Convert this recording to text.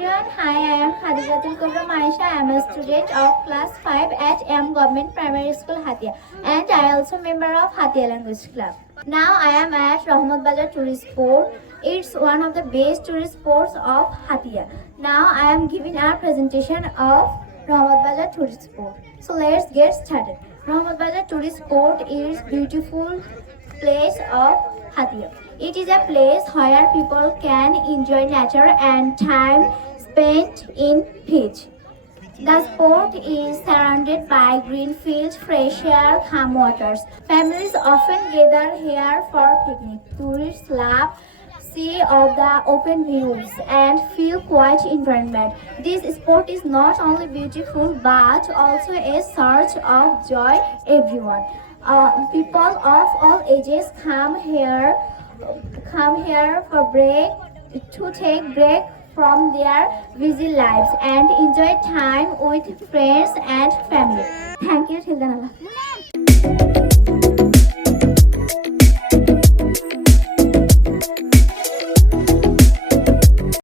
everyone. Hi, I am Khadijatul Kubra Maisha. I am a student of class 5 at M Government Primary School, Hatia, and I also member of Hatia Language Club. Now I am at Rahmat Bazar Tourist Port. It's one of the best tourist ports of Hatia. Now I am giving a presentation of Rahmat Bazar Tourist Port. So let's get started. Rahmat Bazar Tourist Port is beautiful place of Hatia. It is a place where people can enjoy nature and time spent in peace. The spot is surrounded by green fields, fresh air, calm waters. Families often gather here for picnic. Tourists love see of the open views and feel quiet environment. This spot is not only beautiful but also a source of joy everyone. People of all ages come here for to take break from their busy lives and enjoy time with friends and family. Thank you, Tildanala.